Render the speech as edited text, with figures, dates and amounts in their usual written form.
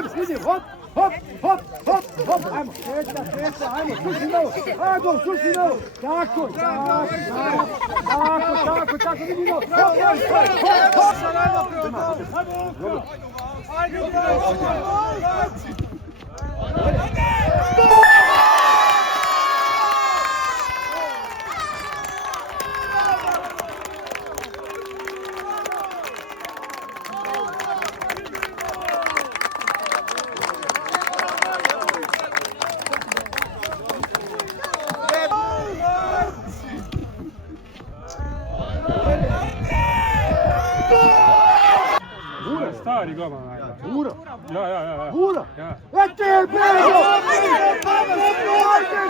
ajmo, vidi, hop, hop, hop, hop, hop, ajmo, šeta, ajmo, suši novu, ajmo, suši novu, tako, vidi novu, hop, Stari golman. Ura. Ja. Ura. Etel, Pedro! Ajde,